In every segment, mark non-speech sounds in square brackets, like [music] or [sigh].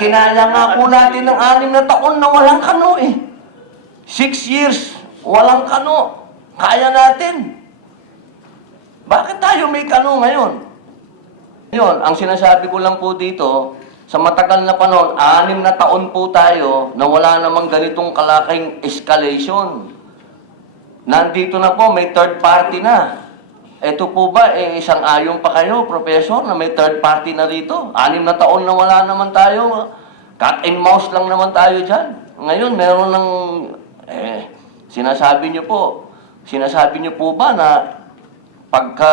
kinaya nga po natin ng anim na taon na walang kano eh. Six years, walang kano. Kaya natin. Bakit tayo may kano ngayon? Yun, ang sinasabi ko lang po dito, sa matagal na panahon, anim na taon po tayo na wala namang ganitong kalaking escalation. Nandito na po, may third party na. Ito po ba, eh, isang ayon pa kayo, Professor, na may third party na dito? Anim na taon na wala naman tayo. Cat and mouse lang naman tayo dyan. Ngayon, meron ng, eh, sinasabi niyo po, sinasabi niyo po ba na pagka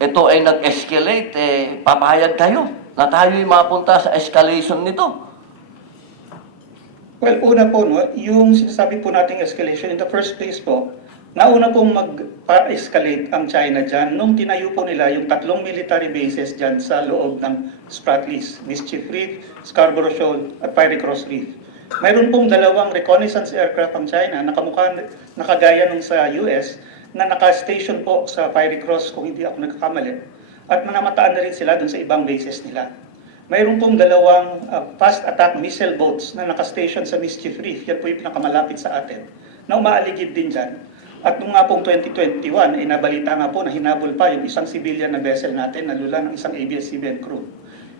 ito ay nag-escalate, eh, papayag kayo na tayo'y mapunta sa escalation nito. Well, una po, no, yung sinasabi po nating escalation, in the first place po, nauna pong mag-escalate ang China dyan nung tinayo po nila yung tatlong military bases dyan sa loob ng Spratlys, Mischief Reef, Scarborough Shoal, at Fiery Cross Reef. Mayroon pong dalawang reconnaissance aircraft ang China, nakamukha, nakagaya nung sa US, na naka-station po sa Fiery Cross kung hindi ako nagkakamali. At manamataan na rin sila dun sa ibang bases nila. Mayroon pong dalawang uh, fast attack missile boats na nakastation sa Mischief Reef. Yan po yung pinakamalapit sa atin na umaaligid din dyan. At nung nga pong 2021, ay nabalita nga po na hinabol pa yung isang civilian na vessel natin na lula ng isang ABS-CBN crew.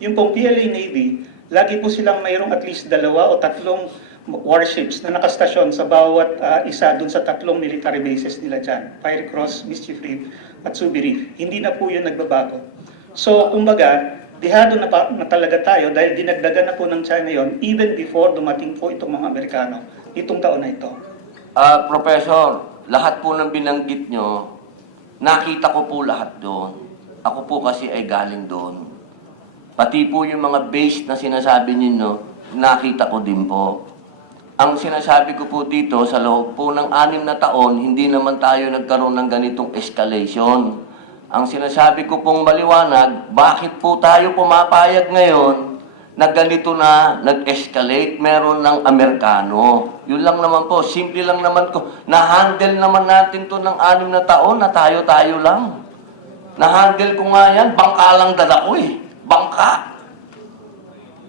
Yung pong PLA Navy, lagi po silang mayroong at least dalawa o tatlong warships na nakastasyon sa bawat uh, isa dun sa tatlong military bases nila dyan. Fiery Cross, Mischief Reef, at Subi Reef. Hindi na po yun nagbabago. So, kumbaga, dihado na, pa, na talaga tayo dahil dinagdagan na po ng China yon even before dumating po itong mga Amerikano itong taon na ito. Ah, Professor, lahat po ng binanggit nyo, nakita ko po lahat doon. Ako po kasi ay galing doon. Pati po yung mga base na sinasabi ninyo, nakita ko din po. Ang sinasabi ko po dito, sa loob po ng anim na taon, hindi naman tayo nagkaroon ng ganitong escalation. Ang sinasabi ko pong maliwanag, bakit po tayo pumapayag ngayon na ganito na nag-escalate meron ng Amerikano. Yun lang naman po, simple lang naman ko. Na-handle naman natin to ng anim na taon na tayo-tayo lang. Na-handle ko nga yan, bangka lang dala ko eh. Bangka.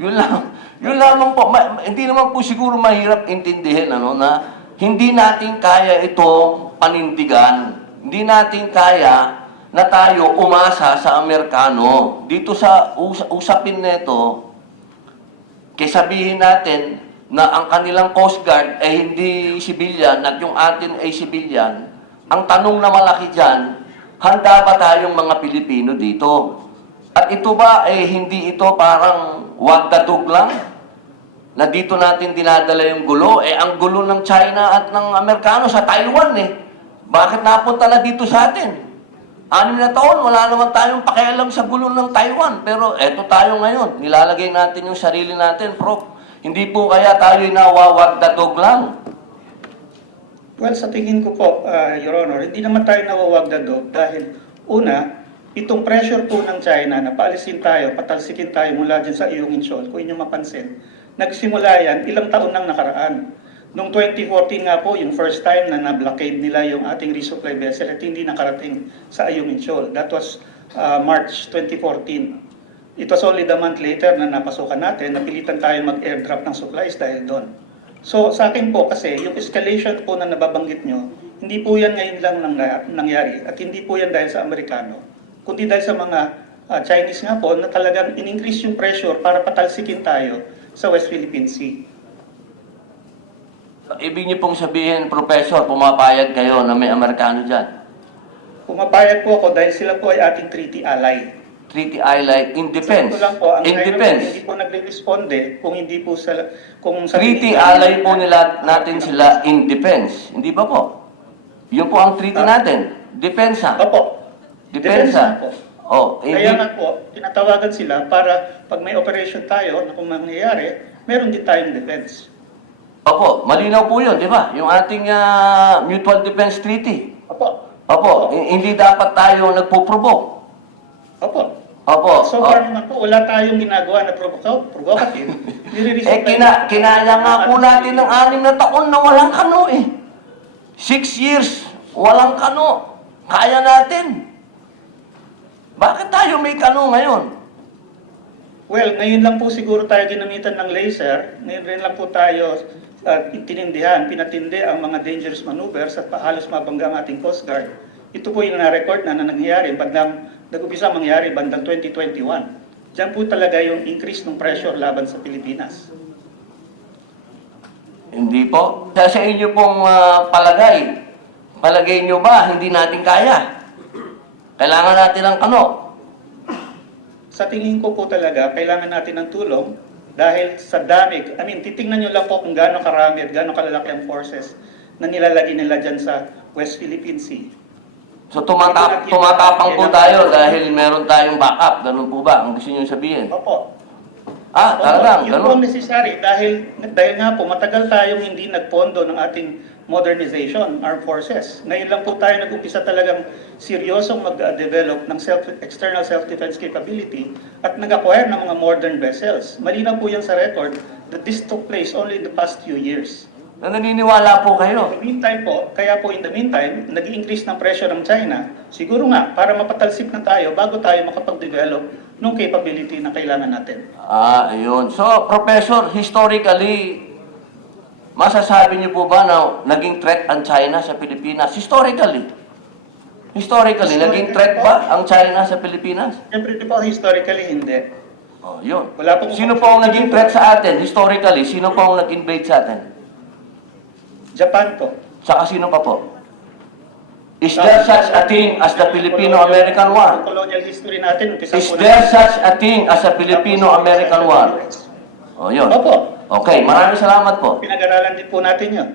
Yun lang. Yun lamang po. Ma- hindi naman po siguro mahirap intindihin ano, na hindi natin kaya itong panindigan. Hindi natin kaya na tayo umasa sa Amerikano. Dito sa us- usapin nito, kaya sabihin natin na ang kanilang Coast Guard ay hindi civilian at yung atin ay civilian, ang tanong na malaki dyan, handa ba tayong mga Pilipino dito? At ito ba ay hindi ito parang wagdadog lang? Na dito natin dinadala yung gulo? Eh, ang gulo ng China at ng Amerikano sa Taiwan eh. Bakit napunta na dito sa atin? Anim na taon, wala naman tayong pakialam sa gulo ng Taiwan. Pero eto tayo ngayon, nilalagay natin yung sarili natin, Prof. Hindi po kaya tayo'y nawawagdadog lang. Well, sa tingin ko po, uh, Your Honor, hindi naman tayo nawawagdadog dahil una, itong pressure po ng China na paalisin tayo, patalsikin tayo mula dyan sa iyong insol, kung inyong mapansin, nagsimula yan ilang taon nang nakaraan. Noong 2014 nga po, yung first time na na-blockade nila yung ating resupply vessel at hindi nakarating sa Ayungin Shoal. That was uh, March 2014. It was only the month later na napasukan natin, napilitan tayo mag-airdrop ng supplies dahil doon. So sa akin po kasi, yung escalation po na nababanggit nyo, hindi po yan ngayon lang nang- nangyari at hindi po yan dahil sa Amerikano, kundi dahil sa mga ah, Chinese nga po na talagang in-increase yung pressure para patalsikin tayo sa West Philippine Sea. Ibig niyo pong sabihin, Professor, pumapayag kayo na may Amerikano dyan. Pumapayag po ako dahil sila po ay ating treaty ally. Treaty Island in defense. Ito lang po, ang In defense. hindi po nagre-responde kung hindi po sa kung sa Treaty ally po nila natin sila in defense. Hindi ba po? Yun po ang treaty Ah. natin. Depensa. Opo. Depensa. Depensa po. Oh, Kaya hindi, nga po, tinatawagan sila para pag may operation tayo na kung mangyayari, meron din tayong defense. Opo, malinaw po yun, di ba? Yung ating ah, Mutual Defense Treaty. Opo. Opo, hi- hindi dapat tayo nagpo-provoke. Opo. Opo. So oh. far naman po, wala tayong ginagawa na provoca- provocative. [laughs] Nire-resolve Eh, kina, kinaya nga po natin ng anim na taon na walang kano eh. Six years, walang kano. Kaya natin. Bakit tayo may kano ngayon? Well, ngayon lang po siguro tayo ginamitan ng laser. Ngayon rin lang po tayo uh, tinindihan, pinatindi ang mga dangerous maneuvers at halos mabangga ang ating Coast Guard. Ito po yung na-record na, na nangyayari bandang nag-umpisa mangyari bandang 2021. Diyan po talaga yung increase ng pressure laban sa Pilipinas. Hindi po. Sa, sa inyo pong ah, palagay, palagay nyo ba hindi natin kaya? Kailangan natin ng kano. Sa tingin ko po talaga, kailangan natin ng tulong dahil sa dami, I mean, titingnan nyo lang po kung gaano karami at gaano kalalaki ang forces na nilalagay nila dyan sa West Philippine Sea. So tumatap, tumatapang po tayo dahil meron tayong backup. Ganun po ba? Ang gusto nyo sabihin? Opo. Ah, talagang, Yun po ganun. necessary dahil, dahil nga po, matagal tayong hindi nagpondo ng ating modernization, armed forces. Ngayon lang po tayo nag-umpisa talagang seryosong mag-develop ng self, external self-defense capability at nag-acquire ng mga modern vessels. Malinaw po yan sa record that this took place only in the past few years. Na naniniwala po kayo. In the meantime po, kaya po in the meantime, nag-increase ng pressure ng China, siguro nga, para mapatalsik na tayo bago tayo makapag-develop ng capability na kailangan natin. Ah, ayun. So, Professor, historically, masasabi niyo po ba na naging threat ang China sa Pilipinas? Historically. Historically, naging threat ba ang China sa Pilipinas? Siyempre po, historically, hindi. Oh, yun. Wala pong- Sino po ang naging threat sa atin? Historically, sino po ang nag-invade sa atin? Japan po. Saka sino pa po? Is there such a thing as the Filipino-American War? Colonial history natin, Is po there such a thing as a Filipino-American War? Oh, yun. Opo. Okay, maraming salamat po. Pinag-aralan din po natin yun.